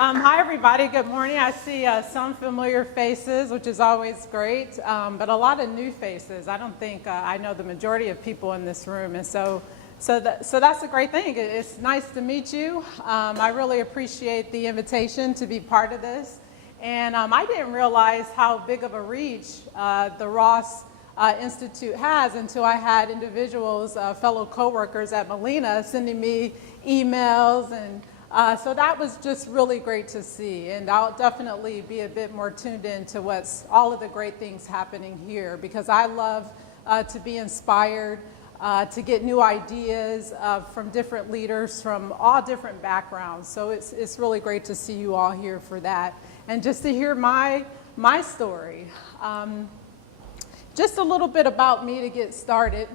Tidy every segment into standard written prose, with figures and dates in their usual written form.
Hi, everybody. Good morning. I see some familiar faces, which is always great, but a lot of new faces. I don't think I know the majority of people in this room, and so that's a great thing. It's nice to meet you. I really appreciate the invitation to be part of this, and I didn't realize how big of a reach the Ross Institute has until I had individuals, fellow coworkers at Molina, sending me emails, and so that was just really great to see. And I'll definitely be a bit more tuned in to what's all of the great things happening here, because I love to be inspired, to get new ideas from different leaders from all different backgrounds. So it's really great to see you all here for that, and just to hear my story. Just a little bit about me to get started.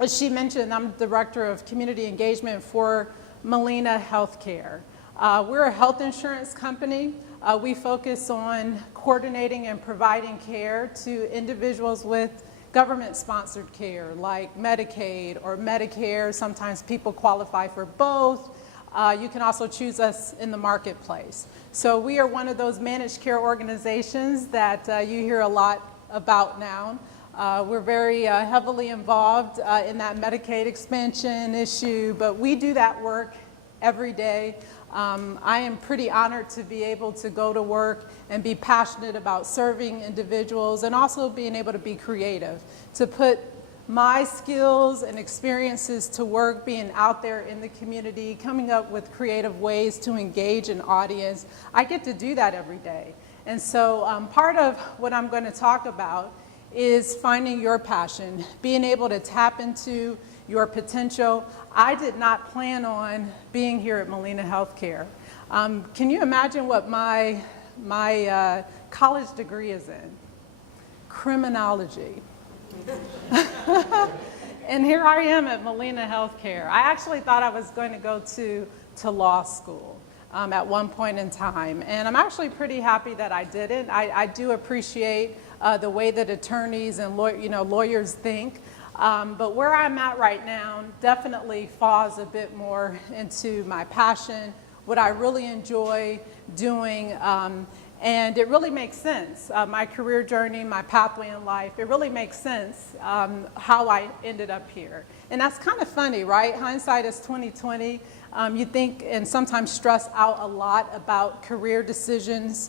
As she mentioned, I'm Director of Community Engagement for Molina Healthcare. We're a health insurance company. We focus on coordinating and providing care to individuals with government-sponsored care, like Medicaid or Medicare. Sometimes people qualify for both. You can also choose us in the marketplace. So we are one of those managed care organizations that you hear a lot about now. We're very heavily involved in that Medicaid expansion issue, but we do that work every day. I am pretty honored to be able to go to work and be passionate about serving individuals, and also being able to be creative, to put my skills and experiences to work, being out there in the community, coming up with creative ways to engage an audience. I get to do that every day. And so part of what I'm going to talk about is finding your passion, being able to tap into your potential. I did not plan on being here at Molina Healthcare. Can you imagine what my college degree is in? Criminology. And here I am at Molina Healthcare. I actually thought I was going to go to law school at one point in time, and I'm actually pretty happy that I didn't. I do appreciate the way that attorneys and lawyers think, but where I'm at right now definitely falls a bit more into my passion, what I really enjoy doing, and it really makes sense. My career journey, my pathway in life, it really makes sense how I ended up here. And that's kind of funny, right? Hindsight is 20/20. You think and sometimes stress out a lot about career decisions,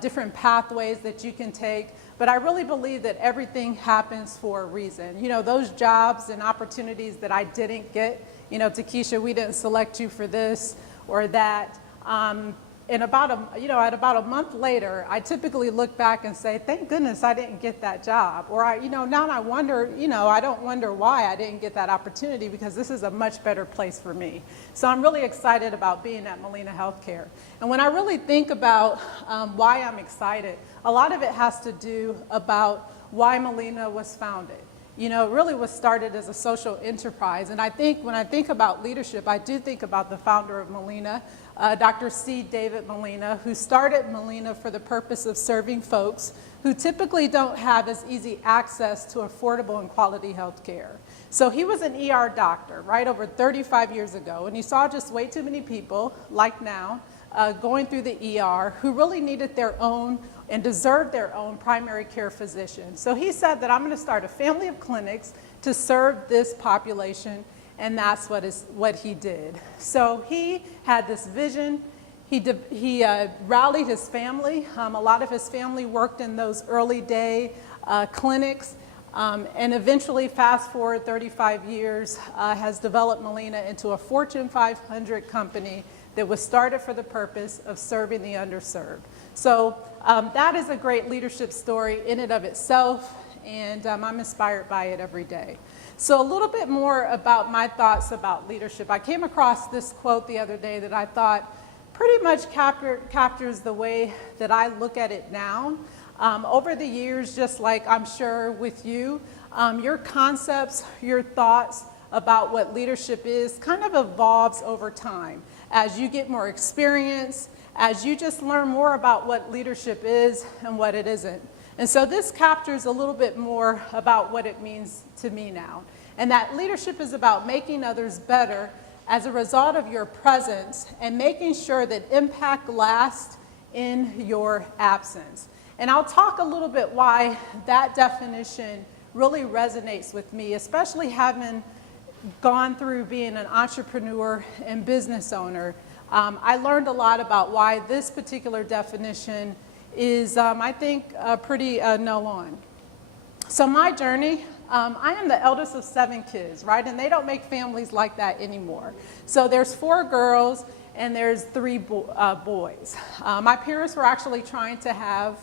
different pathways that you can take. But I really believe that everything happens for a reason. You know, those jobs and opportunities that I didn't get, TaKeysha, we didn't select you for this or that. And at about a month later, I typically look back and say, thank goodness I didn't get that job. Or now I wonder, I don't wonder why I didn't get that opportunity, because this is a much better place for me. So I'm really excited about being at Molina Healthcare. And when I really think about why I'm excited, a lot of it has to do about why Molina was founded. It really was started as a social enterprise. And I think when I think about leadership, I do think about the founder of Molina, Dr. C. David Molina, who started Molina for the purpose of serving folks who typically don't have as easy access to affordable and quality health care. So he was an ER doctor, right, over 35 years ago, and he saw just way too many people, like now, going through the ER who really needed their own and deserved their own primary care physician. So he said that I'm going to start a family of clinics to serve this population, and that's what he did. So he had this vision. He rallied his family. A lot of his family worked in those early day clinics, and eventually, fast forward 35 years, has developed Molina into a Fortune 500 company that was started for the purpose of serving the underserved. So that is a great leadership story in and of itself, and I'm inspired by it every day. So a little bit more about my thoughts about leadership. I came across this quote the other day that I thought pretty much captures the way that I look at it now. Over the years, just like I'm sure with you, your concepts, your thoughts about what leadership is kind of evolves over time. As you get more experience, as you just learn more about what leadership is and what it isn't. And so this captures a little bit more about what it means to me now. And that leadership is about making others better as a result of your presence and making sure that impact lasts in your absence. And I'll talk a little bit why that definition really resonates with me, especially having gone through being an entrepreneur and business owner. I learned a lot about why this particular definition is, I think, pretty no-on. So my journey, I am the eldest of 7 kids, right? And they don't make families like that anymore. So there's 4 girls and there's 3 boys. My parents were actually trying to have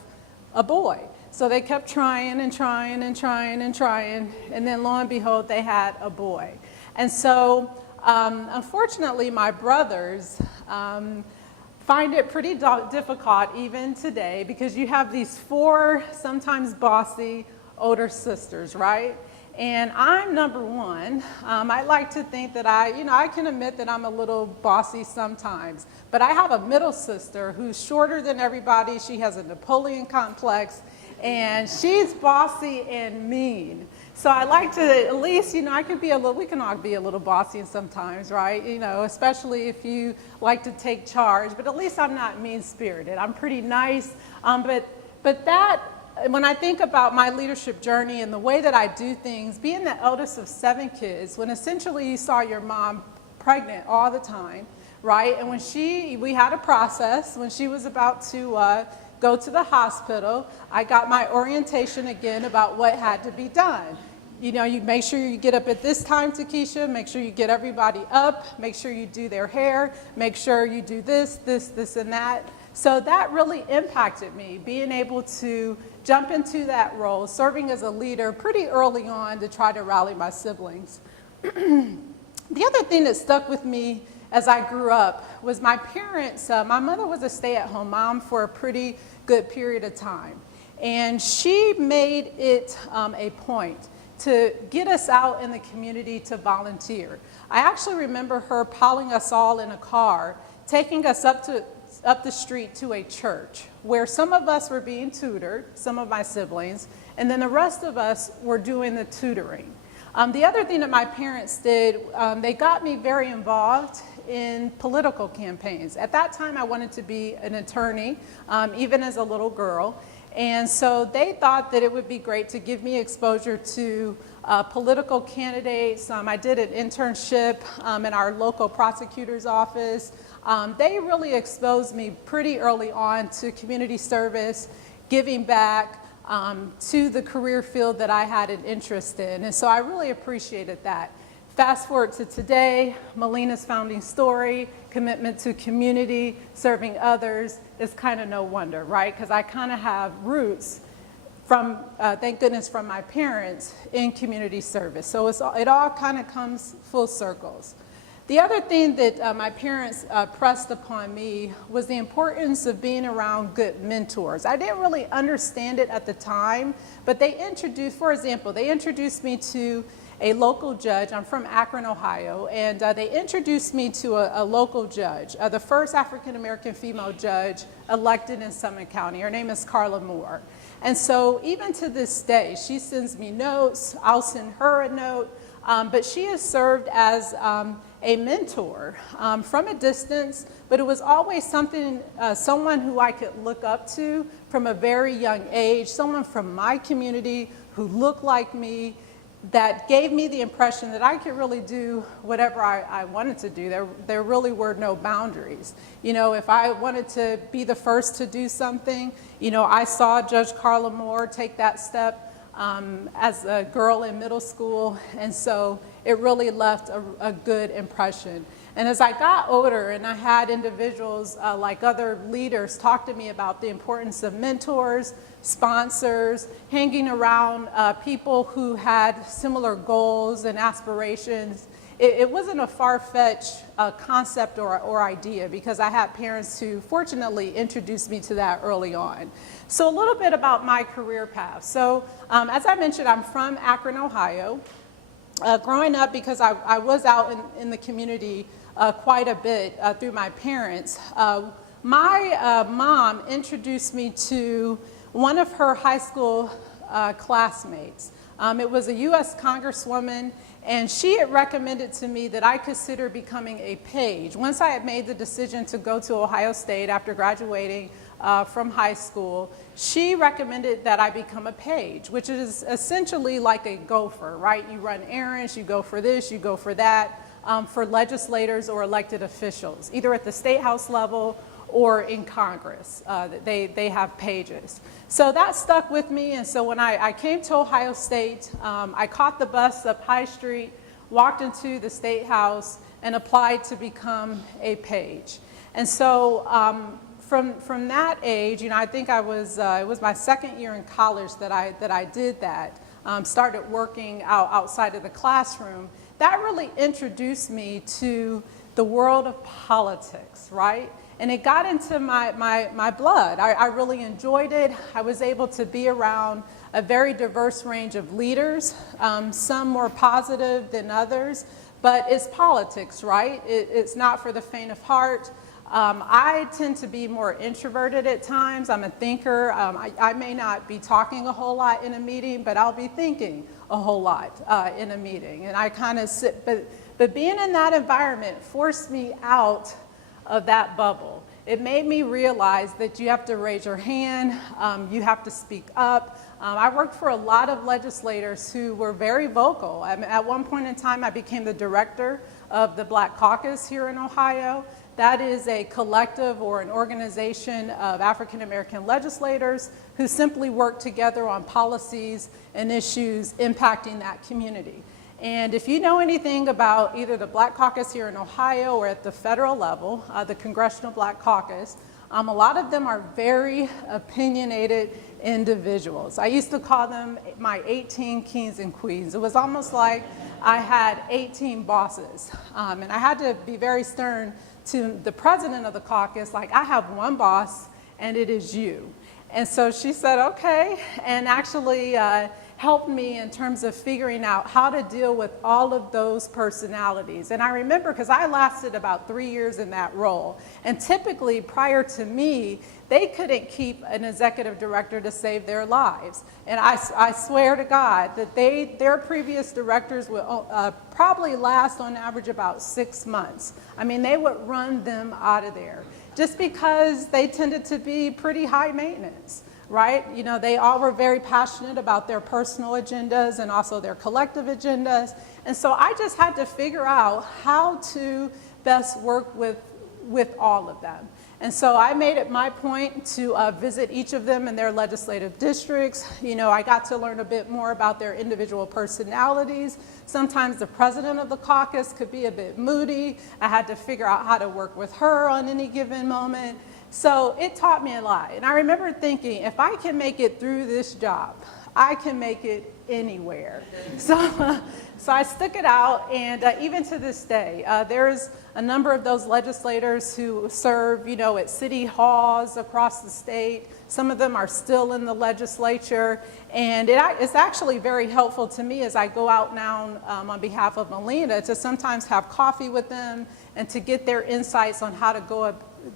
a boy. So they kept trying and trying and trying and trying, and then lo and behold, they had a boy. And so, unfortunately, my brothers find it pretty difficult even today because you have these 4 sometimes bossy older sisters, right? And I'm number 1. I like to think that I can admit that I'm a little bossy sometimes, but I have a middle sister who's shorter than everybody. She has a Napoleon complex, and she's bossy and mean. So I like to at least, I can be we can all be a little bossy sometimes, right? Especially if you like to take charge, but at least I'm not mean-spirited. I'm pretty nice, but that, when I think about my leadership journey and the way that I do things, being the eldest of 7 kids, when essentially you saw your mom pregnant all the time, right? And when we had a process, when she was about to go to the hospital, I got my orientation again about what had to be done. You make sure you get up at this time, TaKeysha, make sure you get everybody up, make sure you do their hair, make sure you do this, and that. So that really impacted me, being able to jump into that role, serving as a leader pretty early on to try to rally my siblings. The other thing that stuck with me as I grew up was my parents. My mother was a stay-at-home mom for a pretty good period of time. And she made it a point to get us out in the community to volunteer. I actually remember her piling us all in a car, taking us up the street to a church where some of us were being tutored, some of my siblings, and then the rest of us were doing the tutoring. The other thing that my parents did, they got me very involved in political campaigns. At that time, I wanted to be an attorney, even as a little girl. And so they thought that it would be great to give me exposure to political candidates. I did an internship in our local prosecutor's office. They really exposed me pretty early on to community service, giving back to the career field that I had an interest in. And so I really appreciated that. Fast forward to today, Molina's founding story, commitment to community, serving others, is kind of no wonder, right? Because I kind of have roots from, thank goodness, from my parents in community service. So it all kind of comes full circles. The other thing that my parents pressed upon me was the importance of being around good mentors. I didn't really understand it at the time, but they introduced, for example, they introduced me to a local judge. I'm from Akron, Ohio, and they introduced me to a local judge, the first African-American female judge elected in Summit County. Her name is Carla Moore. And so even to this day, she sends me notes, I'll send her a note, but she has served as a mentor from a distance, but it was always something, someone who I could look up to from a very young age, someone from my community who looked like me, that gave me the impression that I could really do whatever I wanted to do. There really were no boundaries. If I wanted to be the first to do something, I saw Judge Carla Moore take that step as a girl in middle school, and so it really left a good impression. And as I got older and I had individuals like other leaders talk to me about the importance of mentors, sponsors, hanging around people who had similar goals and aspirations, it wasn't a far-fetched concept or idea, because I had parents who fortunately introduced me to that early on. So a little bit about my career path. So as I mentioned, I'm from Akron, Ohio. Growing up, because I was out in the community quite a bit through my parents, my mom introduced me to one of her high school classmates. It was a U.S. Congresswoman, And she had recommended to me that I consider becoming a page. Once I had made the decision to go to Ohio State after graduating from high school, she recommended that I become a page, which is essentially like a gopher, right? You run errands, you go for this, you go for that, for legislators or elected officials, either at the state house level or in Congress. They have pages. So that stuck with me, and so when I came to Ohio State, I caught the bus up High Street, walked into the State House, and applied to become a page. And so from that age, I think it was my second year in college that I did that, started working outside of the classroom. That really introduced me to the world of politics, right? And it got into my blood. I really enjoyed it. I was able to be around a very diverse range of leaders, some more positive than others, but it's politics, right? It's not for the faint of heart. I tend to be more introverted at times. I'm a thinker. I may not be talking a whole lot in a meeting, but I'll be thinking a whole lot in a meeting. And I kind of sit, but being in that environment forced me out of that bubble. It made me realize that you have to raise your hand, you have to speak up. I worked for a lot of legislators who were very vocal. At one point in time, I became the director of the Black Caucus here in Ohio. That is a collective or an organization of African American legislators who simply work together on policies and issues impacting that community. And if you know anything about either the Black Caucus here in Ohio or at the federal level, the Congressional Black Caucus, a lot of them are very opinionated individuals. I used to call them my 18 kings and queens. It was almost like I had 18 bosses. And I had to be very stern to the president of the caucus, like, I have one boss, and it is you. And so she said, okay, and actually helped me in terms of figuring out how to deal with all of those personalities. And I remember, because I lasted about 3 years in that role, and typically prior to me, they couldn't keep an executive director to save their lives. And I swear to God that their previous directors would probably last on average about 6 months. I mean, they would run them out of there just because they tended to be pretty high maintenance. Right? They all were very passionate about their personal agendas and also their collective agendas. And so I just had to figure out how to best work with all of them. And so I made it my point to visit each of them in their legislative districts. I got to learn a bit more about their individual personalities. Sometimes the president of the caucus could be a bit moody. I had to figure out how to work with her on any given moment. So it taught me a lot. And I remember thinking, if I can make it through this job, I can make it anywhere. So I stuck it out, and even to this day, there's a number of those legislators who serve, at city halls across the state. Some of them are still in the legislature, and it's actually very helpful to me as I go out now on behalf of Molina to sometimes have coffee with them and to get their insights on how to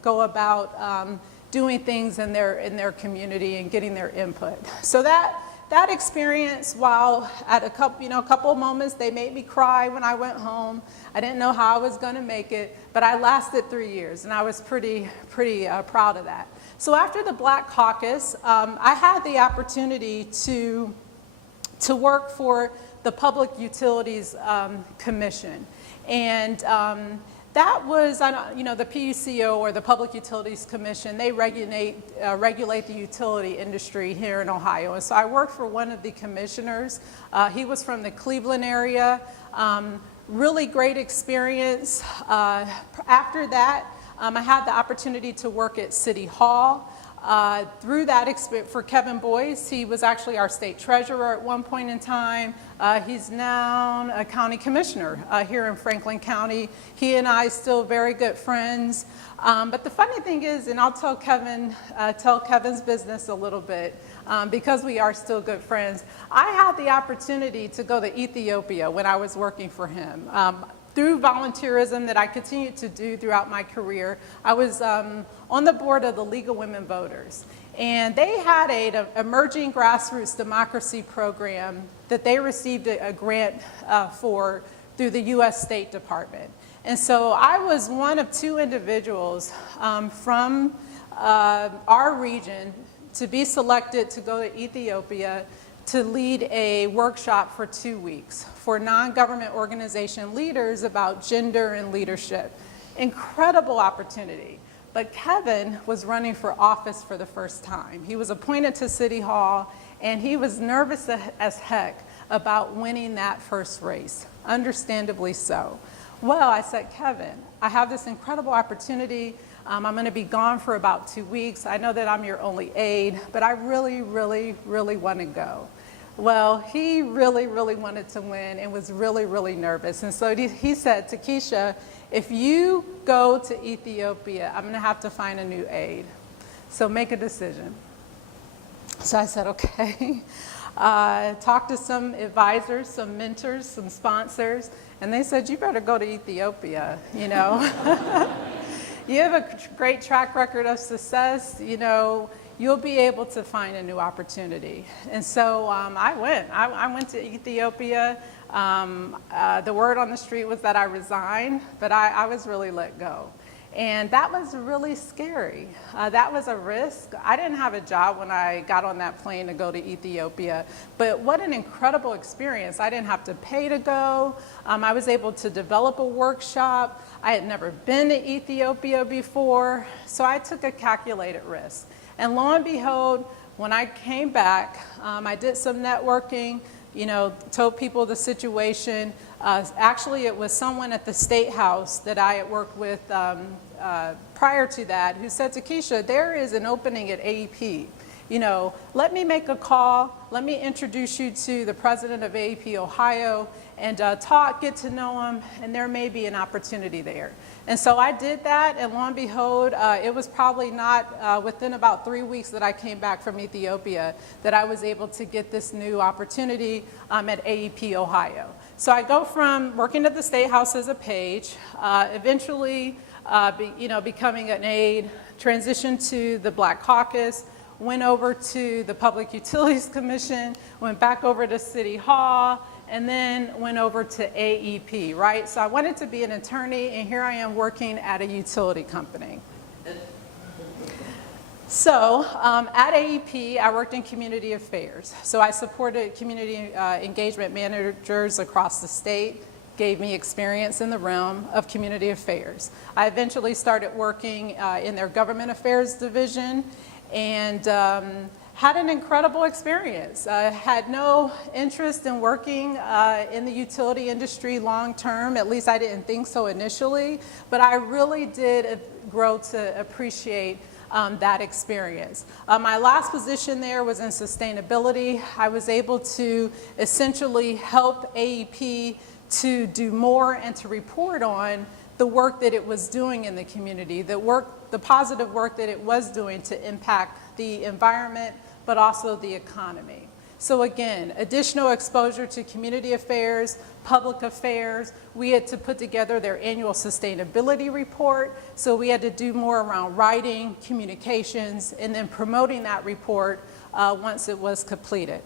go about doing things in their community and getting their input. So that experience, while at a couple of moments they made me cry when I went home. I didn't know how I was going to make it, but I lasted 3 years, and I was pretty proud of that. So after the Black Caucus, I had the opportunity to work for the Public Utilities Commission, and that was, the PUCO, or the Public Utilities Commission. They regulate the utility industry here in Ohio. And so I worked for one of the commissioners. He was from the Cleveland area. Really great experience. After that, I had the opportunity to work at City Hall. Through that experience, for Kevin Boyce, he was actually our state treasurer at one point in time. He's now a county commissioner here in Franklin County. He and I still very good friends. But the funny thing is, and I'll tell Kevin's business a little bit, because we are still good friends, I had the opportunity to go to Ethiopia when I was working for him. Through volunteerism that I continued to do throughout my career, I was on the board of the League of Women Voters. And they had an emerging grassroots democracy program that they received a grant for through the U.S. State Department. And so I was one of 2 individuals from our region to be selected to go to Ethiopia to lead a workshop for 2 weeks for non-government organization leaders about gender and leadership. Incredible opportunity. But Kevin was running for office for the first time. He was appointed to City Hall, and he was nervous as heck about winning that first race, understandably so. Well, I said, Kevin, I have this incredible opportunity. I'm going to be gone for about 2 weeks. I know that I'm your only aide, but I really, really, really want to go. Well, he really, really wanted to win and was really, really nervous. And so he said, TaKeysha, if you go to Ethiopia, I'm going to have to find a new aide. So make a decision. So I said, okay. Talked to some advisors, some mentors, some sponsors, and they said, you better go to Ethiopia, you know. You have a great track record of success, you know, you'll be able to find a new opportunity. And so I went. I went to Ethiopia. The word on the street was that I resigned, but I was really let go. And that was really scary. That was a risk. I didn't have a job when I got on that plane to go to Ethiopia, but what an incredible experience. I didn't have to pay to go. I was able to develop a workshop. I had never been to Ethiopia before, so I took a calculated risk. And lo and behold, when I came back, I did some networking, you know, told people the situation. Actually, it was someone at the State House that I had worked with prior to that who said, TaKeysha, there is an opening at AEP. You know, let me make a call. Let me introduce you to the president of AEP Ohio and talk, get to know him, and there may be an opportunity there. And so I did that, and lo and behold, it was probably not within about 3 weeks that I came back from Ethiopia that I was able to get this new opportunity at AEP Ohio. So I go from working at the State House as a page, eventually becoming an aide, transitioned to the Black Caucus, went over to the Public Utilities Commission, went back over to City Hall, and then went over to AEP, right? So I wanted to be an attorney, and here I am working at a utility company. So at AEP, I worked in community affairs. So I supported community engagement managers across the state, gave me experience in the realm of community affairs. I eventually started working in their government affairs division, and had an incredible experience. Had no interest in working in the utility industry long term, at least I didn't think so initially, but I really did grow to appreciate that experience. My last position there was in sustainability. I was able to essentially help AEP to do more and to report on the work that it was doing in the community, the positive work that it was doing to impact the environment, but also the economy. So again, additional exposure to community affairs, public affairs. We had to put together their annual sustainability report. So we had to do more around writing, communications, and then promoting that report once it was completed.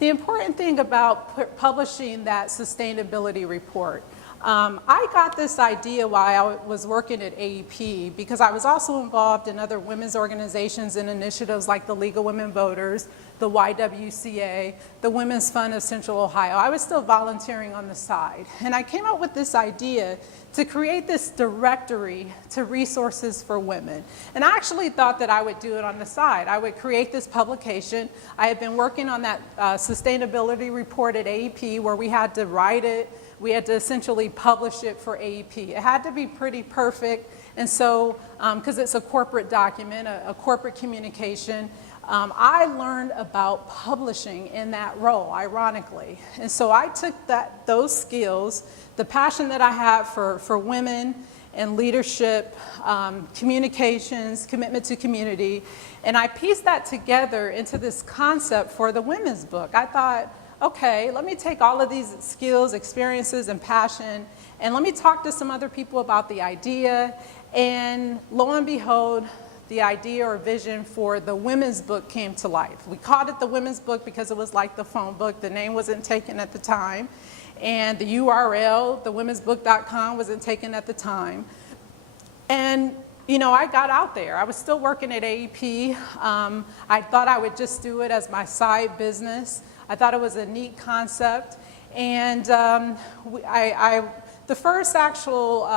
The important thing about publishing that sustainability report, I got this idea while I was working at AEP because I was also involved in other women's organizations and initiatives like the League of Women Voters, the YWCA, the Women's Fund of Central Ohio. I was still volunteering on the side. And I came up with this idea to create this directory to resources for women. And I actually thought that I would do it on the side. I would create this publication. I had been working on that sustainability report at AEP where we had to write it. We had to essentially publish it for AEP. It had to be pretty perfect. And so, because it's a corporate document, a corporate communication, I learned about publishing in that role, ironically. And so I took those skills, the passion that I have for women and leadership, communications, commitment to community, and I pieced that together into this concept for the women's book. I thought, okay, let me take all of these skills, experiences, and passion, and let me talk to some other people about the idea. And lo and behold, the idea or vision for the women's book came to life. We called it the women's book because it was like the phone book. The name wasn't taken at the time. And the URL, thewomensbook.com, wasn't taken at the time. And you know, I got out there. I was still working at AEP. I thought I would just do it as my side business. I thought it was a neat concept. And the first actual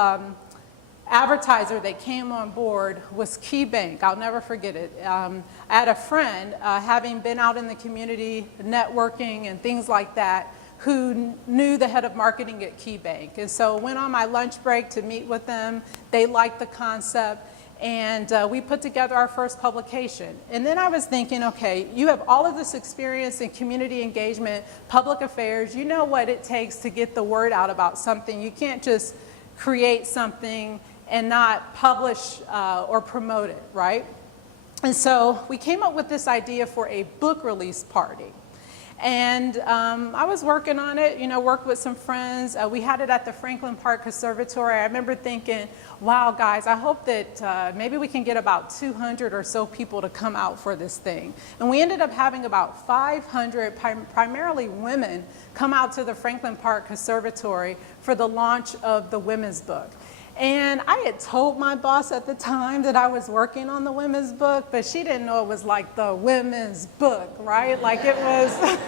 advertiser that came on board was KeyBank. I'll never forget it. I had a friend, having been out in the community, networking and things like that, who knew the head of marketing at KeyBank. And so went on my lunch break to meet with them. They liked the concept, and we put together our first publication. And then I was thinking, okay, you have all of this experience in community engagement, public affairs, you know what it takes to get the word out about something. You can't just create something and not publish or promote it, right? And so we came up with this idea for a book release party. And I was working on it, you know, worked with some friends. We had it at the Franklin Park Conservatory. I remember thinking, wow, guys, I hope that maybe we can get about 200 or so people to come out for this thing. And we ended up having about 500, primarily women, come out to the Franklin Park Conservatory for the launch of the women's book. And I had told my boss at the time that I was working on the women's book, but she didn't know it was like the women's book, right? Like it was.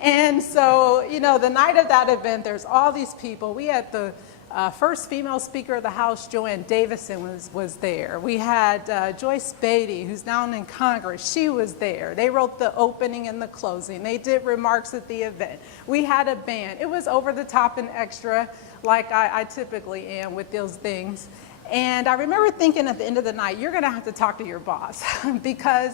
And so, you know, the night of that event, there's all these people. We had the first female Speaker of the House, Joanne Davison, was there. We had Joyce Beatty, who's now in Congress. She was there. They wrote the opening and the closing. They did remarks at the event. We had a band. It was over the top and extra, like I typically am with those things. And I remember thinking at the end of the night, you're going to have to talk to your boss because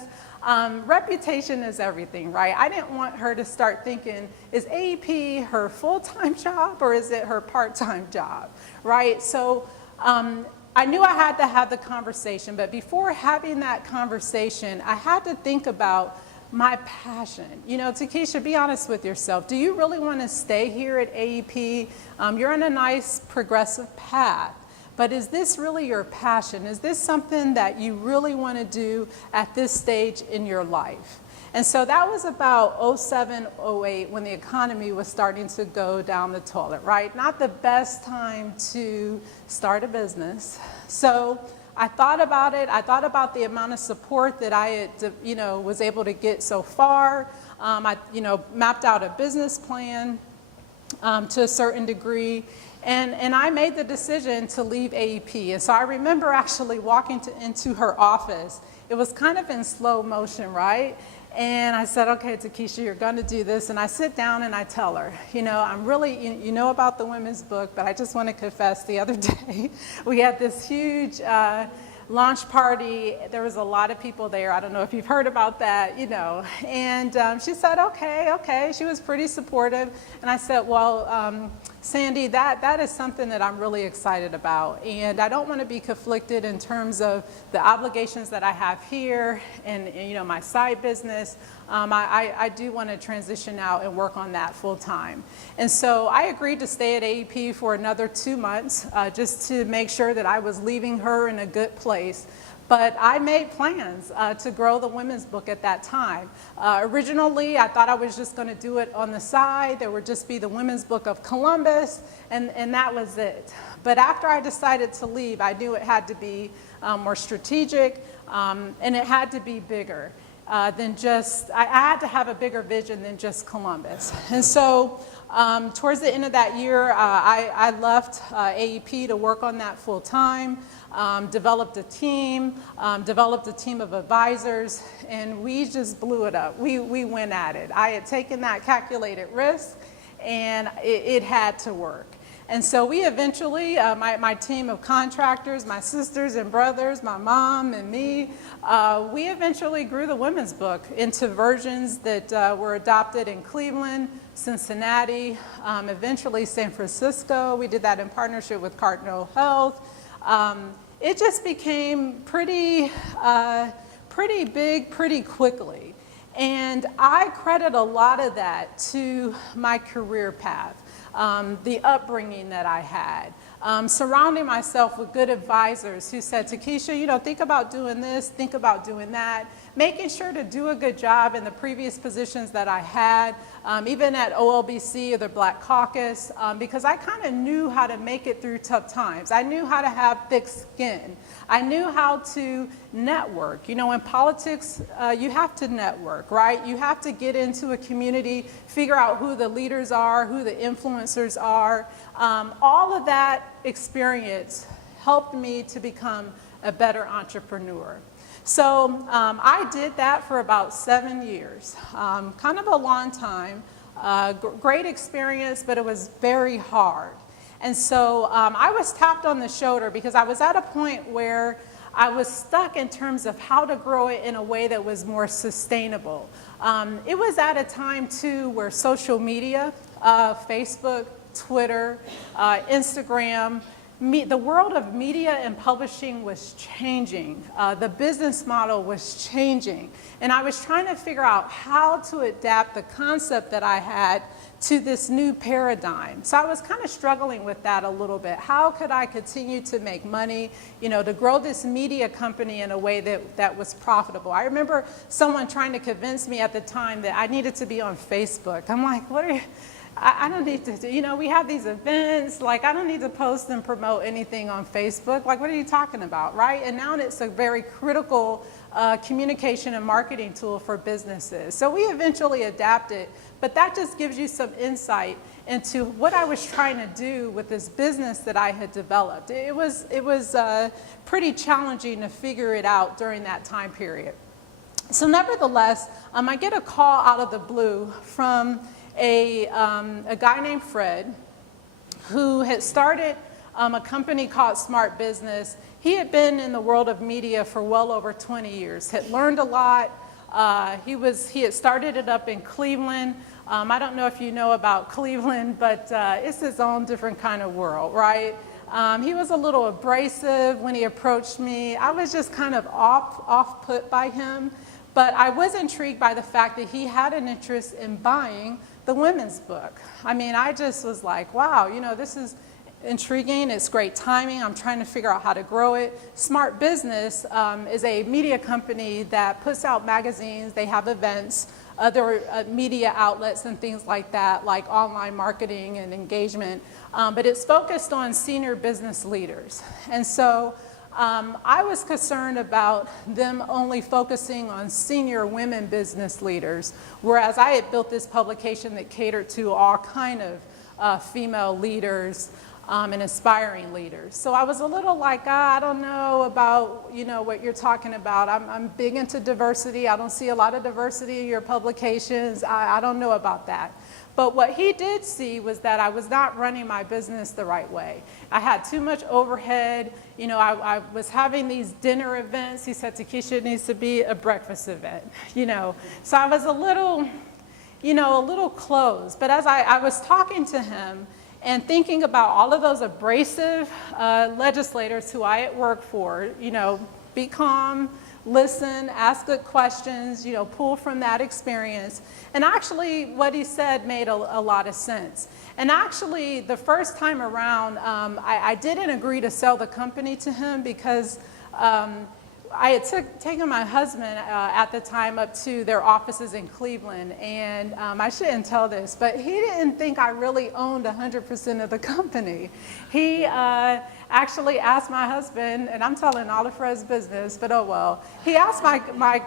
reputation is everything, right? I didn't want her to start thinking, is AEP her full-time job or is it her part-time job, right? So I knew I had to have the conversation, but before having that conversation, I had to think about my passion. You know, TaKeysha, be honest with yourself. Do you really want to stay here at AEP? You're on a nice progressive path, but is this really your passion? Is this something that you really want to do at this stage in your life? And so that was about 07, 08 when the economy was starting to go down the toilet, right? Not the best time to start a business. So I thought about it. I thought about the amount of support that I had, you know, was able to get so far. I, you know, mapped out a business plan to a certain degree, and I made the decision to leave AEP. And so I remember actually walking into her office. It was kind of in slow motion, right? And I said, okay, TaKeysha, you're going to do this. And I sit down and I tell her, you know, I'm really, you know about the women's book, but I just want to confess the other day, we had this huge launch party. There was a lot of people there. I don't know if you've heard about that, you know. And she said, okay. She was pretty supportive. And I said, well, Sandy, that is something that I'm really excited about. And I don't want to be conflicted in terms of the obligations that I have here and you know, my side business. I do want to transition out and work on that full time. And so I agreed to stay at AEP for another 2 months just to make sure that I was leaving her in a good place. But I made plans to grow the women's book at that time. Originally, I thought I was just going to do it on the side. There would just be the Women's Book of Columbus, and that was it. But after I decided to leave, I knew it had to be more strategic, and it had to be bigger than just, I had to have a bigger vision than just Columbus. And so towards the end of that year, I left AEP to work on that full time. Developed a team of advisors, and we just blew it up. We went at it. I had taken that calculated risk, and it had to work. And so we eventually, my team of contractors, my sisters and brothers, my mom and me, we eventually grew the women's book into versions that were adopted in Cleveland, Cincinnati, eventually San Francisco. We did that in partnership with Cardinal Health. It just became pretty big pretty quickly. And I credit a lot of that to my career path, the upbringing that I had. surrounding myself with good advisors who said, TaKeysha, you know, think about doing this, think about doing that, making sure to do a good job in the previous positions that I had, even at OLBC or the Black Caucus, because I kind of knew how to make it through tough times. I knew how to have thick skin. I knew how to network. You know, in politics, you have to network, right? You have to get into a community, figure out who the leaders are, who the influencers are. All of that experience helped me to become a better entrepreneur. So I did that for about 7 years, kind of a long time, great experience, but it was very hard. And so I was tapped on the shoulder because I was at a point where I was stuck in terms of how to grow it in a way that was more sustainable. It was at a time too where social media, Facebook, Twitter, Instagram, the world of media and publishing was changing. The business model was changing. And I was trying to figure out how to adapt the concept that I had to this new paradigm. So I was kind of struggling with that a little bit. How could I continue to make money, you know, to grow this media company in a way that was profitable? I remember someone trying to convince me at the time that I needed to be on Facebook. I'm like, what are you? I don't need to, you know, we have these events, like I don't need to post and promote anything on Facebook. Like, what are you talking about, right? And now it's a very critical communication and marketing tool for businesses. So we eventually adapted, but that just gives you some insight into what I was trying to do with this business that I had developed. It was pretty challenging to figure it out during that time period. So nevertheless, I get a call out of the blue from a guy named Fred, who had started a company called Smart Business. He had been in the world of media for well over 20 years, had learned a lot. He had started it up in Cleveland. I don't know if you know about Cleveland, but it's its own different kind of world, right? He was a little abrasive when he approached me. I was just kind of off-put by him, but I was intrigued by the fact that he had an interest in buying the women's book. I mean, I just was like, wow, you know, this is intriguing. It's great timing. I'm trying to figure out how to grow it. Smart Business is a media company that puts out magazines. They have events, other media outlets and things like that, like online marketing and engagement. But it's focused on senior business leaders. And so I was concerned about them only focusing on senior women business leaders, whereas I had built this publication that catered to all kind of female leaders and aspiring leaders. So I was a little like, I don't know about, you know, what you're talking about. I'm big into diversity. I don't see a lot of diversity in your publications. I don't know about that. But what he did see was that I was not running my business the right way. I had too much overhead. You know, I was having these dinner events. He said, TaKeysha, it needs to be a breakfast event, you know. So I was a little, you know, a little closed. But as I was talking to him and thinking about all of those abrasive legislators who I had worked for, you know, be calm, listen, ask good questions, you know, pull from that experience. And actually what he said made a lot of sense. And actually the first time around, I didn't agree to sell the company to him because I had taken my husband at the time up to their offices in Cleveland, and I shouldn't tell this, but he didn't think I really owned 100% of the company. He actually asked my husband, and I'm telling all of Fred's business, but oh well, he asked my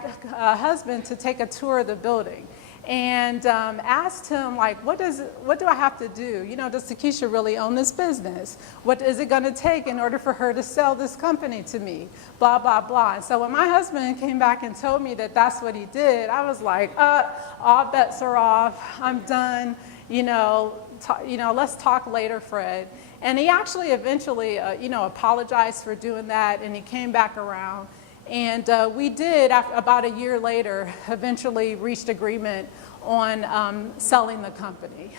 husband to take a tour of the building. And asked him, like, what do I have to do? You know, does TaKeysha really own this business? What is it going to take in order for her to sell this company to me? Blah, blah, blah. And so when my husband came back and told me that that's what he did, I was like, all bets are off. I'm done. You know, let's talk later, Fred. And he actually eventually, you know, apologized for doing that, and he came back around. And we did, about a year later, eventually reached agreement on selling the company.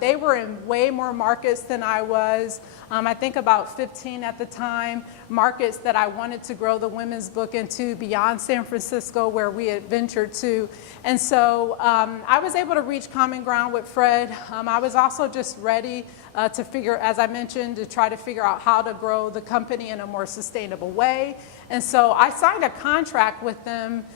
They were in way more markets than I was. I think about 15 at the time, markets that I wanted to grow the women's book into beyond San Francisco, where we had ventured to. And so I was able to reach common ground with Fred. I was also just ready to figure, as I mentioned, to try to figure out how to grow the company in a more sustainable way. And so I signed a contract with them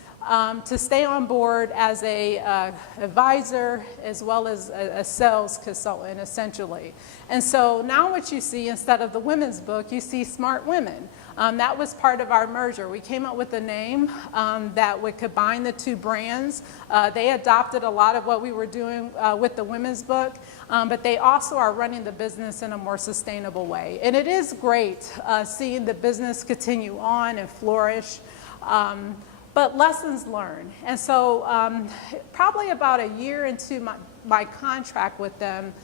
to stay on board as a advisor as well as a sales consultant, essentially. And so now what you see, instead of the women's book, you see Smart Women. That was part of our merger. We came up with a name that would combine the two brands. They adopted a lot of what we were doing with the women's book, but they also are running the business in a more sustainable way. And it is great seeing the business continue on and flourish. But lessons learned. And so probably about a year into my contract with them,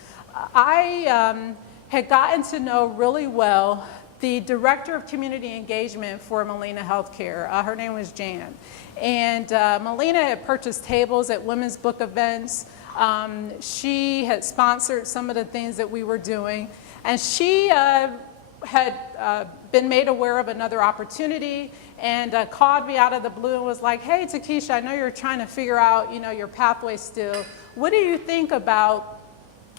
I had gotten to know really well the director of community engagement for Molina Healthcare. Her name was Jan. And Molina had purchased tables at women's book events. She had sponsored some of the things that we were doing. And she had been made aware of another opportunity and called me out of the blue and was like, hey, TaKeysha, I know you're trying to figure out, your pathway still. What do you think about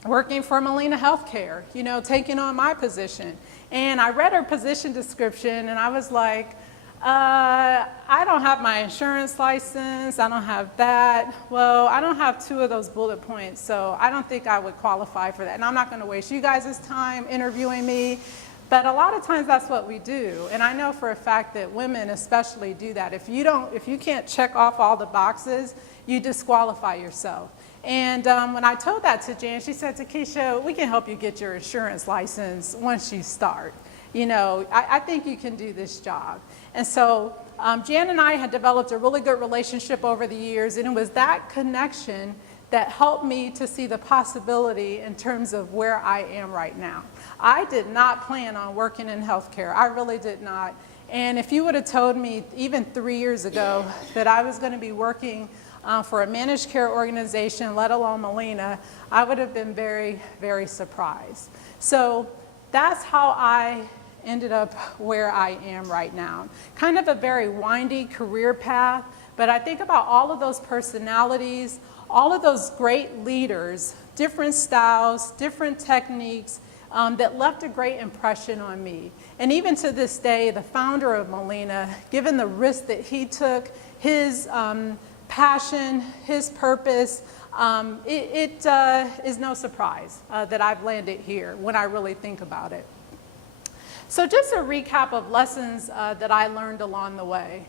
working for Molina Healthcare, taking on my position? And I read her position description and I was like, I don't have my insurance license, I don't have that. Well, I don't have 2 of those bullet points, so I don't think I would qualify for that. And I'm not gonna waste you guys' time interviewing me. But a lot of times that's what we do. And I know for a fact that women especially do that. If you can't check off all the boxes, you disqualify yourself. And when I told that to Jan, she said, TaKeysha, we can help you get your insurance license once you start. I think you can do this job. And so Jan and I had developed a really good relationship over the years, and it was that connection that helped me to see the possibility in terms of where I am right now. I did not plan on working in healthcare. I really did not. And if you would have told me even 3 years ago that I was going to be working for a managed care organization, let alone Molina, I would have been very, very surprised. So that's how I ended up where I am right now. Kind of a very windy career path, but I think about all of those personalities, all of those great leaders, different styles, different techniques that left a great impression on me. And even to this day, the founder of Molina, given the risk that he took, his passion, his purpose, it is no surprise that I've landed here when I really think about it. So just a recap of lessons that I learned along the way.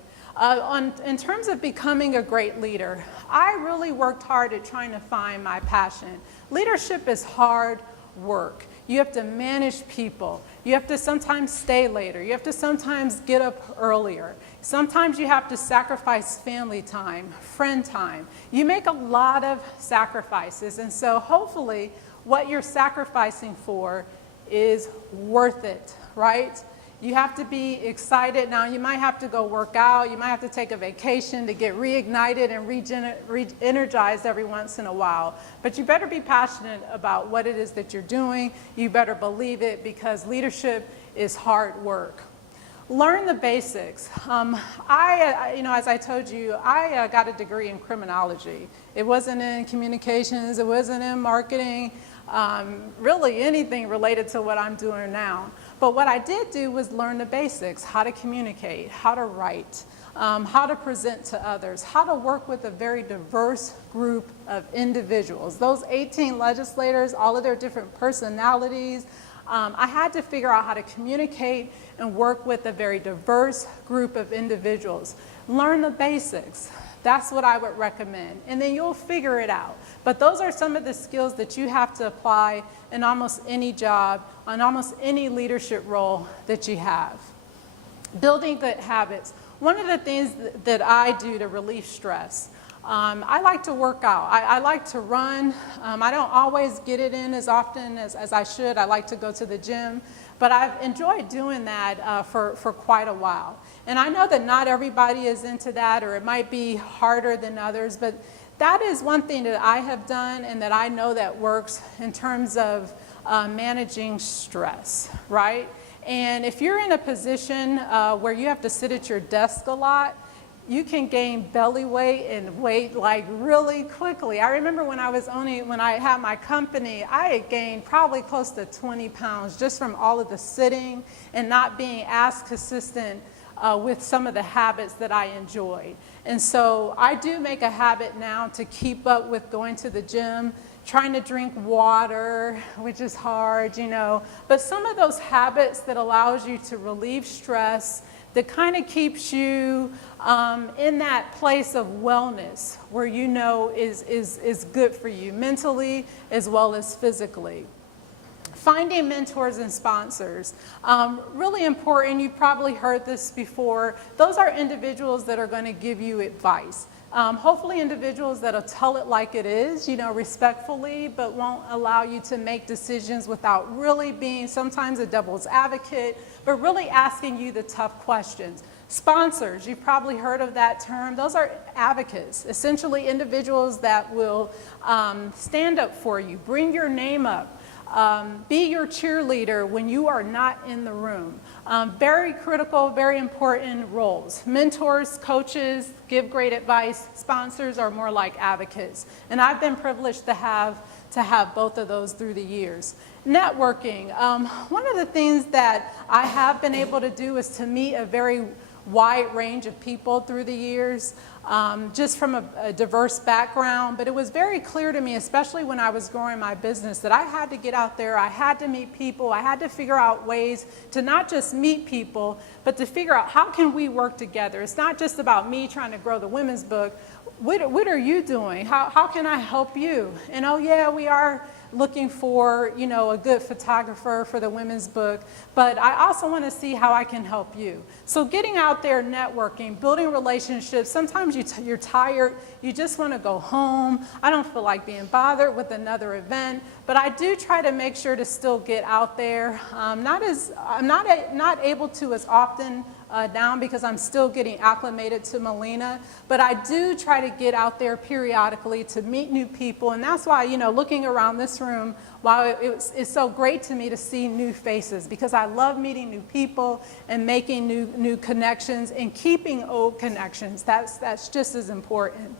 In terms of becoming a great leader, I really worked hard at trying to find my passion. Leadership is hard work. You have to manage people. You have to sometimes stay later. You have to sometimes get up earlier. Sometimes you have to sacrifice family time, friend time. You make a lot of sacrifices, and so hopefully what you're sacrificing for is worth it, right? You have to be excited. Now, you might have to go work out. You might have to take a vacation to get reignited and re-energized every once in a while. But you better be passionate about what it is that you're doing. You better believe it, because leadership is hard work. Learn the basics. As I told you, I got a degree in criminology. It wasn't in communications. It wasn't in marketing. Really anything related to what I'm doing now. But what I did do was learn the basics: how to communicate, how to write, how to present to others, how to work with a very diverse group of individuals. Those 18 legislators, all of their different personalities, I had to figure out how to communicate and work with a very diverse group of individuals. Learn the basics. That's what I would recommend. And then you'll figure it out. But those are some of the skills that you have to apply in almost any job, on almost any leadership role that you have. Building good habits. One of the things that I do to relieve stress, I like to work out. I like to run. I don't always get it in as often as I should. I like to go to the gym. But I've enjoyed doing that for quite a while. And I know that not everybody is into that, or it might be harder than others, but that is one thing that I have done and that I know that works in terms of managing stress, right? And if you're in a position where you have to sit at your desk a lot, you can gain belly weight and weight like really quickly. I remember when I had my company, I had gained probably close to 20 pounds just from all of the sitting and not being as consistent with some of the habits that I enjoyed. And so I do make a habit now to keep up with going to the gym, trying to drink water, which is hard, you know. But some of those habits that allows you to relieve stress, that kind of keeps you in that place of wellness where you know is good for you mentally as well as physically. Finding mentors and sponsors, really important. You've probably heard this before. Those are individuals that are going to give you advice. Hopefully individuals that'll tell it like it is, you know, respectfully, but won't allow you to make decisions without really being sometimes a devil's advocate, but really asking you the tough questions. Sponsors, you've probably heard of that term. Those are advocates, essentially individuals that will stand up for you, bring your name up, be your cheerleader when you are not in the room. Very critical, very important roles. Mentors, coaches give great advice. Sponsors are more like advocates. And I've been privileged to have both of those through the years. Networking. One of the things that I have been able to do is to meet a very wide range of people through the years, just from a diverse background. But it was very clear to me, especially when I was growing my business, that I had to get out there, I had to meet people, I had to figure out ways to not just meet people, but to figure out how can we work together. It's not just about me trying to grow the women's book. What are you doing? How can I help you? And oh yeah, we are looking for, you know, a good photographer for the women's book, but I also want to see how I can help you. So getting out there, networking, building relationships. Sometimes you're tired, you just want to go home. I don't feel like being bothered with another event, but I do try to make sure to still get out there. I'm not able to as often now because I'm still getting acclimated to Molina, but I do try to get out there periodically to meet new people, and that's why, you know, looking around this room, while it's so great to me to see new faces, because I love meeting new people and making new connections and keeping old connections. That's just as important.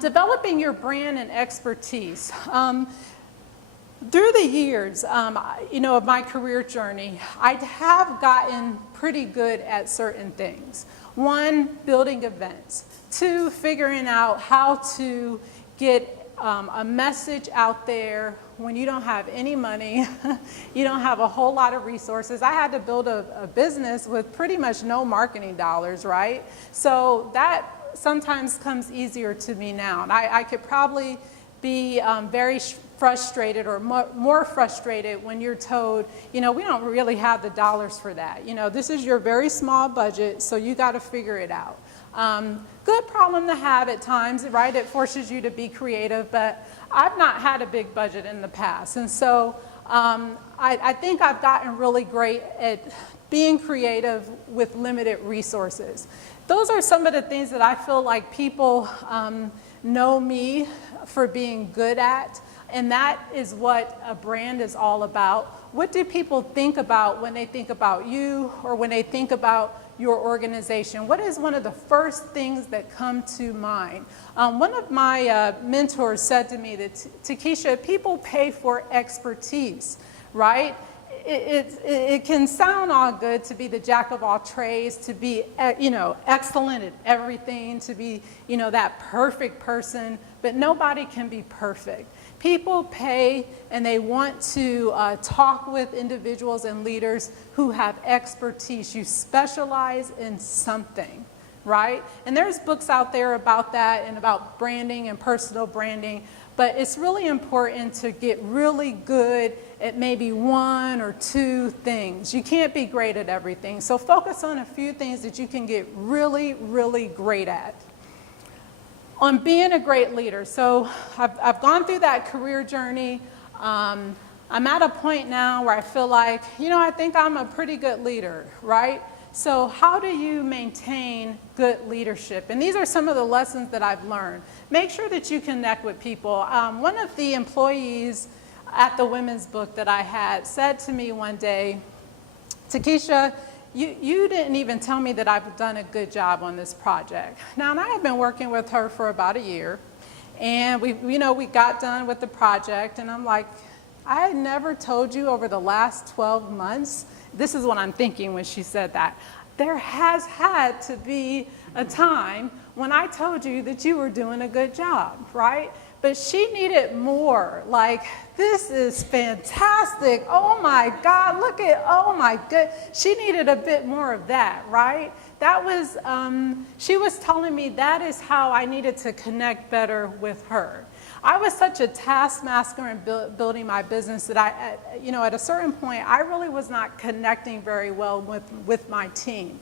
Developing your brand and expertise. Through the years, you know, of my career journey, I have gotten pretty good at certain things. One, building events. Two, figuring out how to get a message out there when you don't have any money, you don't have a whole lot of resources. I had to build a business with pretty much no marketing dollars, right? So that sometimes comes easier to me now. And I could probably be very frustrated or more frustrated when you're told, you know, we don't really have the dollars for that. You know, this is your very small budget, so you got to figure it out. Good problem to have at times, right? It forces you to be creative, but I've not had a big budget in the past. And so I think I've gotten really great at being creative with limited resources. Those are some of the things that I feel like people know me for being good at. And that is what a brand is all about. What do people think about when they think about you or when they think about your organization? What is one of the first things that come to mind? One of my mentors said to me that, TaKeysha, people pay for expertise, right? It can sound all good to be the jack of all trades, to be, you know, excellent at everything, to be, you know, that perfect person, but nobody can be perfect. People pay and they want to talk with individuals and leaders who have expertise. You specialize in something, right? And there's books out there about that and about branding and personal branding, but it's really important to get really good at maybe one or two things. You can't be great at everything, so focus on a few things that you can get really, really great at. On being a great leader. So I've gone through that career journey. I'm at a point now where I feel like, you know, I think I'm a pretty good leader, right? So how do you maintain good leadership? And these are some of the lessons that I've learned. Make sure that you connect with people. One of the employees at the women's book that I had said to me one day, TaKeysha, you didn't even tell me that I've done a good job on this project. Now, and I had been working with her for about a year, and we got done with the project, and I'm like, I had never told you over the last 12 months, this is what I'm thinking when she said that, there has had to be a time when I told you that you were doing a good job, right? But she needed more, like, this is fantastic, oh my God, look at, oh my good. She needed a bit more of that, right? That was, she was telling me that is how I needed to connect better with her. I was such a taskmaster in building my business that at a certain point, I really was not connecting very well with my team.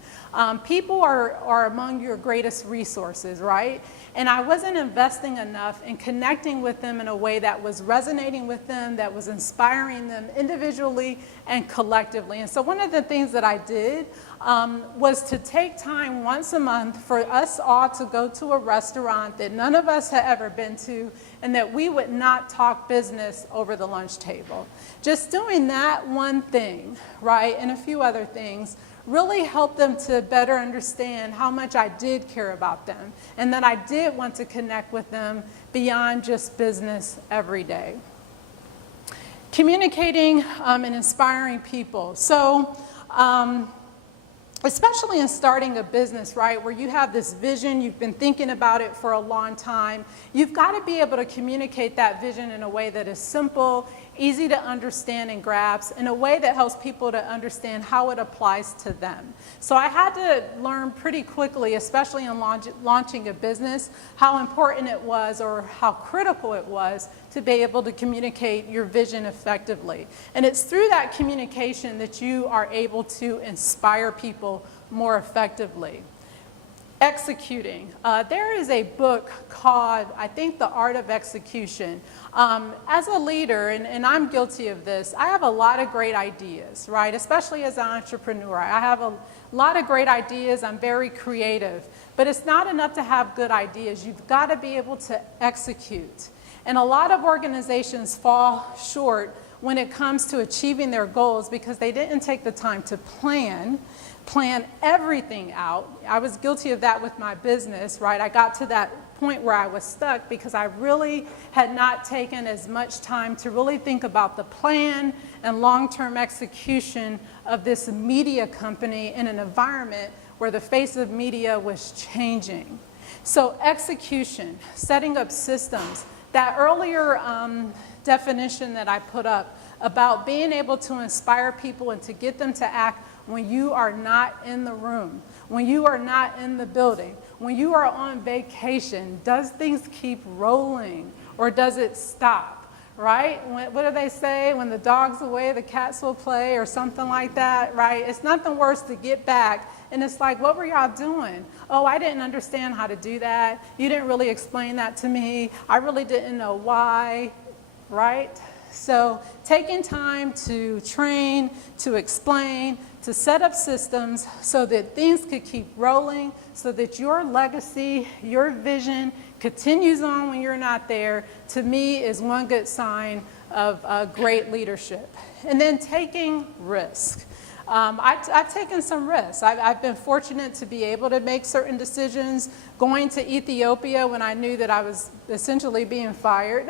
People are among your greatest resources, right? And I wasn't investing enough in connecting with them in a way that was resonating with them, that was inspiring them individually and collectively. And so one of the things that I did was to take time once a month for us all to go to a restaurant that none of us had ever been to, and that we would not talk business over the lunch table. Just doing that one thing, right, and a few other things, really helped them to better understand how much I did care about them, and that I did want to connect with them beyond just business every day. Communicating and inspiring people. So, especially in starting a business, right, where you have this vision, you've been thinking about it for a long time, you've got to be able to communicate that vision in a way that is simple, easy to understand and grasp, in a way that helps people to understand how it applies to them. So I had to learn pretty quickly, especially in launching a business, how important it was, or how critical it was, to be able to communicate your vision effectively. And it's through that communication that you are able to inspire people more effectively. Executing. There is a book called, I think, The Art of Execution. As a leader, and I'm guilty of this, I have a lot of great ideas, right? Especially as an entrepreneur. I have a lot of great ideas. I'm very creative. But it's not enough to have good ideas. You've got to be able to execute. And a lot of organizations fall short when it comes to achieving their goals because they didn't take the time to plan everything out. I was guilty of that with my business, right? I got to that point where I was stuck because I really had not taken as much time to really think about the plan and long-term execution of this media company in an environment where the face of media was changing. So execution, setting up systems. That earlier definition that I put up about being able to inspire people and to get them to act when you are not in the room, when you are not in the building, when you are on vacation, does things keep rolling or does it stop, right? What do they say? When the dog's away, the cats will play, or something like that, right? It's nothing worse to get back and it's like, what were y'all doing? Oh, I didn't understand how to do that. You didn't really explain that to me. I really didn't know why, right? So taking time to train, to explain, to set up systems so that things could keep rolling, so that your legacy, your vision continues on when you're not there, to me is one good sign of great leadership. And then taking risk. I've taken some risks. I've been fortunate to be able to make certain decisions. Going to Ethiopia when I knew that I was essentially being fired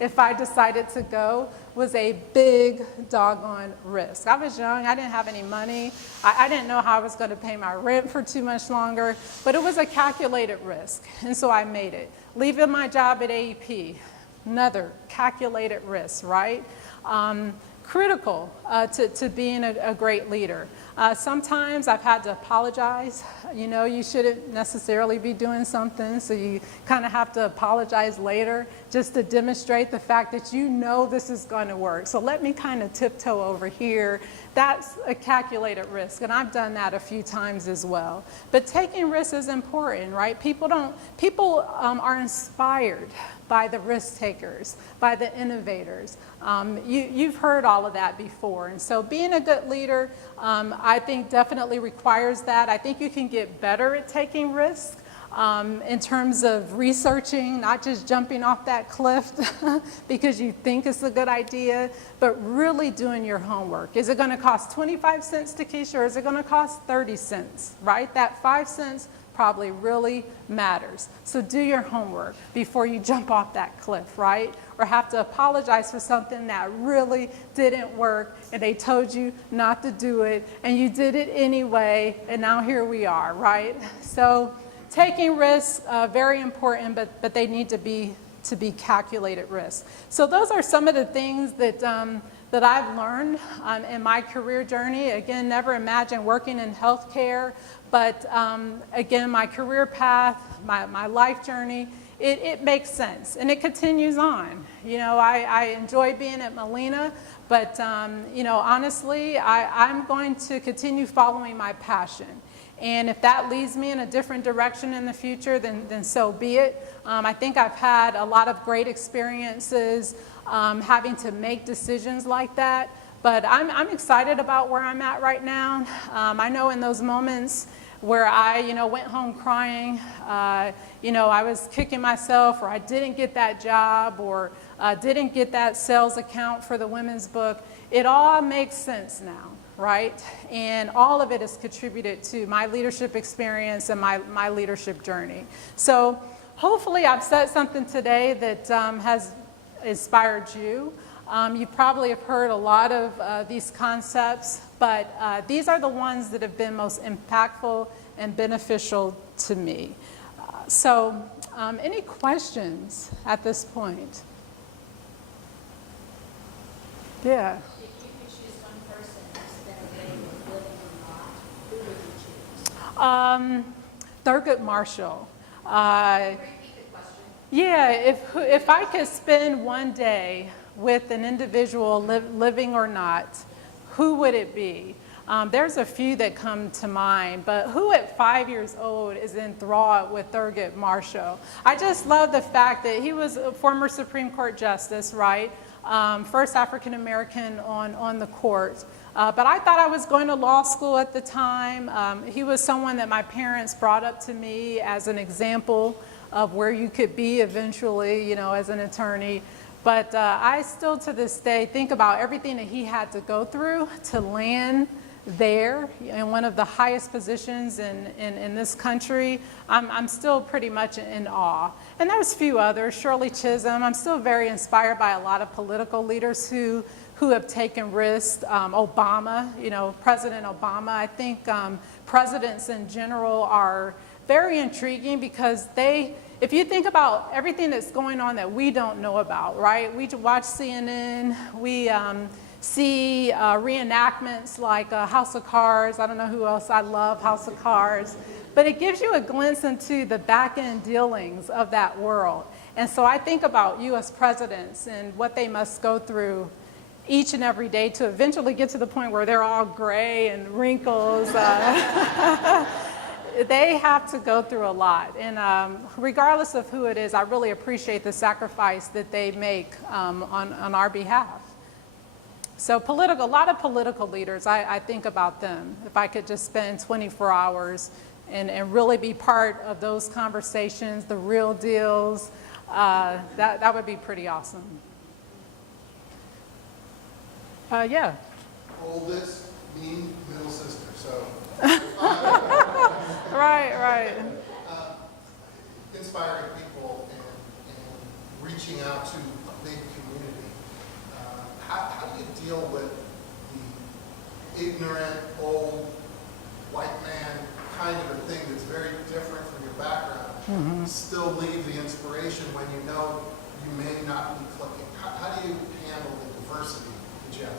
if I decided to go was a big doggone risk. I was young, I didn't have any money. I didn't know how I was going to pay my rent for too much longer, but it was a calculated risk, and so I made it. Leaving my job at AEP, another calculated risk, right? Critical to being a great leader. Sometimes I've had to apologize. You know, you shouldn't necessarily be doing something, so you kind of have to apologize later just to demonstrate the fact that you know this is going to work. So let me kind of tiptoe over here. That's a calculated risk, and I've done that a few times as well. But taking risks is important, right? People are inspired by the risk takers, by the innovators. You've heard all of that before. And so being a good leader, I think definitely requires that. I think you can get better at taking risks. In terms of researching, not just jumping off that cliff because you think it's a good idea, but really doing your homework. Is it going to cost 25 cents, TaKeysha, or is it going to cost 30 cents, right? That 5 cents probably really matters. So do your homework before you jump off that cliff, right? Or have to apologize for something that really didn't work and they told you not to do it and you did it anyway, and now here we are, right? So taking risks, very important, but they need to be calculated risks. So those are some of the things that I've learned in my career journey. Again, never imagined working in healthcare, but again, my career path, my life journey, it makes sense, and it continues on. You know, I enjoy being at Molina, but you know, honestly, I'm going to continue following my passion. And if that leads me in a different direction in the future, then so be it. I think I've had a lot of great experiences having to make decisions like that. But I'm excited about where I'm at right now. I know in those moments where I, you know, went home crying, you know, I was kicking myself, or I didn't get that job, or didn't get that sales account for the women's book, it all makes sense now. Right? And all of it is contributed to my leadership experience and my leadership journey. So hopefully I've said something today that has inspired you. You probably have heard a lot of these concepts, but these are the ones that have been most impactful and beneficial to me. So any questions at this point? Yeah. Thurgood Marshall. Yeah, if I could spend one day with an individual, living or not, who would it be? There's a few that come to mind, but who at 5 years old is enthralled with Thurgood Marshall? I just love the fact that he was a former Supreme Court Justice, right? First African American on the court. But I thought I was going to law school at the time. He was someone that my parents brought up to me as an example of where you could be eventually, you know, as an attorney. But I still to this day think about everything that he had to go through to land there in one of the highest positions in this country. I'm still pretty much in awe. And there's a few others, Shirley Chisholm. I'm still very inspired by a lot of political leaders who have taken risks. Obama, you know, President Obama. I think presidents in general are very intriguing because if you think about everything that's going on that we don't know about, right? We watch CNN, we see reenactments like House of Cards. I don't know who else. I love House of Cards. But it gives you a glimpse into the back-end dealings of that world. And so I think about U.S. presidents and what they must go through each and every day to eventually get to the point where they're all gray and wrinkles. They have to go through a lot. And regardless of who it is, I really appreciate the sacrifice that they make on our behalf. So a lot of political leaders, I think about them. If I could just spend 24 hours and really be part of those conversations, the real deals, that would be pretty awesome. Yeah. Oldest, mean middle sister, so. Right. Inspiring people and reaching out to a big community. How do you deal with the ignorant, old, white man kind of a thing that's very different from your background, still leave the inspiration when you know you may not be clicking? How do you handle the diversity that you have?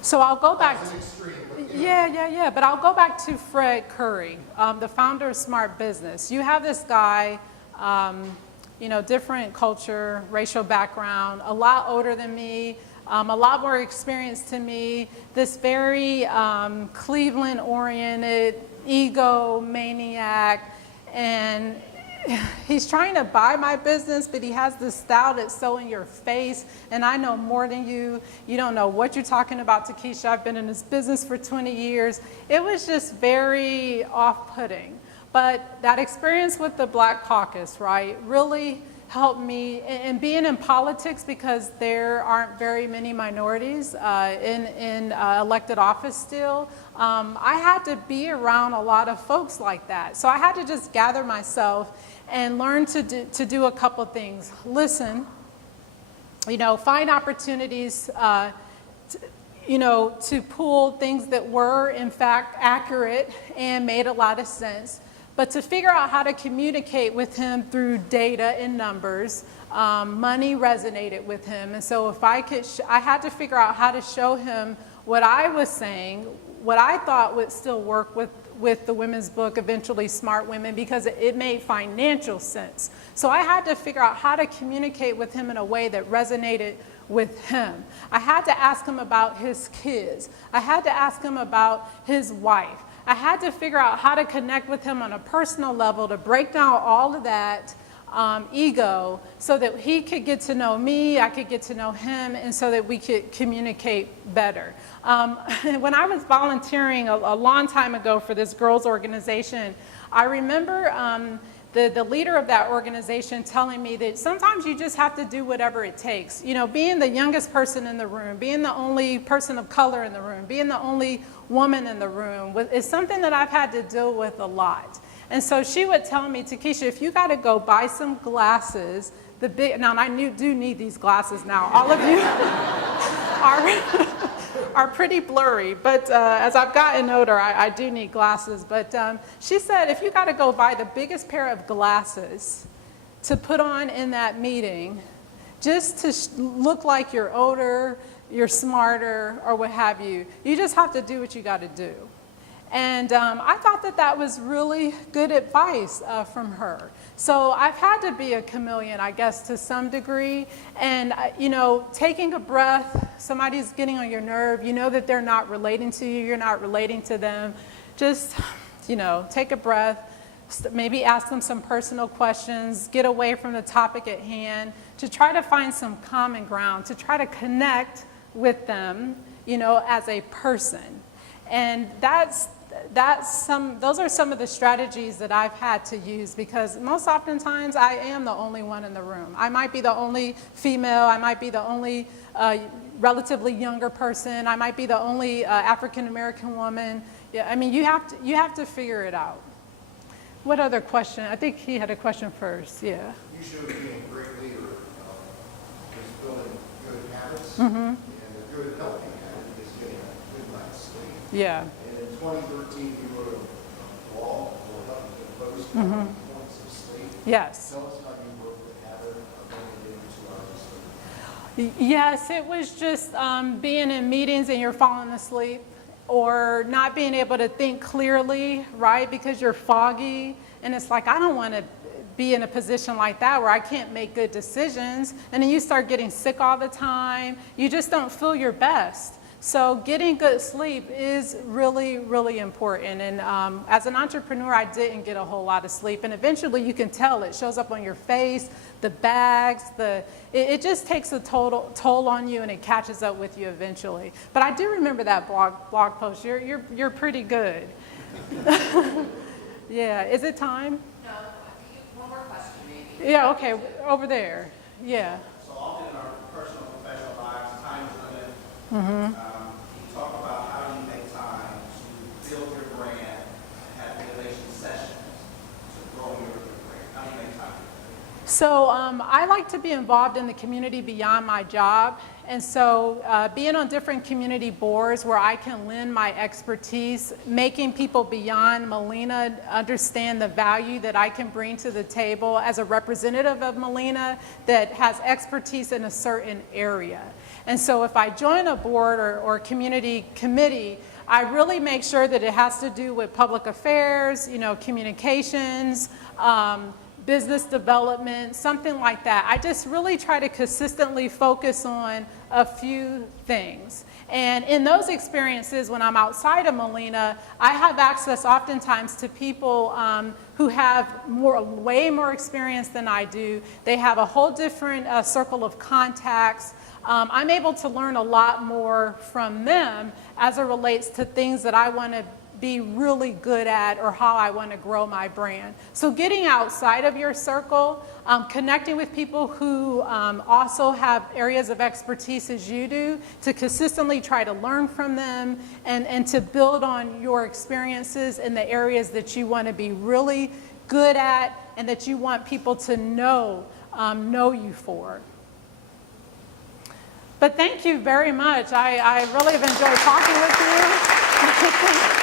So I'll go back That's an extreme, but, yeah, but I'll go back to Fred Curry, the founder of Smart Business. You have this guy, you know, different culture, racial background, a lot older than me, a lot more experienced to me, this very Cleveland-oriented, egomaniac, and he's trying to buy my business, but he has this style that's so in your face, and I know more than you. You don't know what you're talking about, TaKeysha. I've been in this business for 20 years. It was just very off-putting. But that experience with the Black Caucus, right, really helped me in being in politics, because there aren't very many minorities in elected office still. I had to be around a lot of folks like that. So I had to just gather myself and learn to do a couple things. Listen, find opportunities to pull things that were in fact accurate and made a lot of sense, but to figure out how to communicate with him through data and numbers. Money resonated with him, and so if I had to figure out how to show him what I was saying, what I thought would still work with the women's book, eventually Smart Women, because it made financial sense. So I had to figure out how to communicate with him in a way that resonated with him. I had to ask him about his kids. I had to ask him about his wife. I had to figure out how to connect with him on a personal level, to break down all of that ego, so that he could get to know me, I could get to know him, and so that we could communicate better. When I was volunteering a long time ago for this girls' organization, I remember the leader of that organization telling me that sometimes you just have to do whatever it takes. Being the youngest person in the room, being the only person of color in the room, being the only woman in the room is something that I've had to deal with a lot. And so she would tell me, TaKeysha, if you got to go buy some glasses, now I do need these glasses now. All of you are pretty blurry, but as I've gotten older, I do need glasses. But she said, if you got to go buy the biggest pair of glasses to put on in that meeting, just to look like you're older, you're smarter, or what have you, you just have to do what you got to do. And I thought that was really good advice from her. So I've had to be a chameleon, I guess, to some degree. And, taking a breath, somebody's getting on your nerve, you know that they're not relating to you, you're not relating to them. Just, take a breath, maybe ask them some personal questions, get away from the topic at hand, to try to find some common ground, to try to connect with them, as a person. And those are some of the strategies that I've had to use, because most oftentimes I am the only one in the room. I might be the only female, I might be the only relatively younger person, I might be the only African-American woman. Yeah, I mean, you have to figure it out. What other question? I think he had a question first, yeah. You showed being a great leader is building good habits, Mm-hmm. and a good healthy habit is getting a good night's sleep. Yeah. And in 2013, you wrote a law for helping to impose Mm-hmm. points of sleep. Yes. Tell us how you broke the habit of only getting 2 hours of sleep. Yes, it was just being in meetings and you're falling asleep, or not being able to think clearly, right? Because you're foggy, and it's like, I don't want to be in a position like that where I can't make good decisions, and then you start getting sick all the time. You just don't feel your best. So getting good sleep is really, really important. And as an entrepreneur, I didn't get a whole lot of sleep. And eventually you can tell it shows up on your face, the bags, it just takes a toll on you, and it catches up with you eventually. But I do remember that blog post. You're pretty good. Yeah, is it time? No, one more question maybe. Yeah, okay, over there, yeah. So often in our personal and professional lives, time is limited. Mm-hmm. Can you talk about how do you make time to build your brand and have innovation sessions to grow your brand? How do you make time? So I like to be involved in the community beyond my job. And so being on different community boards where I can lend my expertise, making people beyond Molina understand the value that I can bring to the table as a representative of Molina that has expertise in a certain area. And so if I join a board or community committee, I really make sure that it has to do with public affairs, communications, business development, something like that. I just really try to consistently focus on a few things. And in those experiences, when I'm outside of Molina, I have access oftentimes to people who have way more experience than I do. They have a whole different circle of contacts. I'm able to learn a lot more from them as it relates to things that I want to be really good at or how I want to grow my brand. So getting outside of your circle, connecting with people who also have areas of expertise as you do, to consistently try to learn from them and to build on your experiences in the areas that you want to be really good at and that you want people to know you for. But thank you very much. I really have enjoyed talking with you.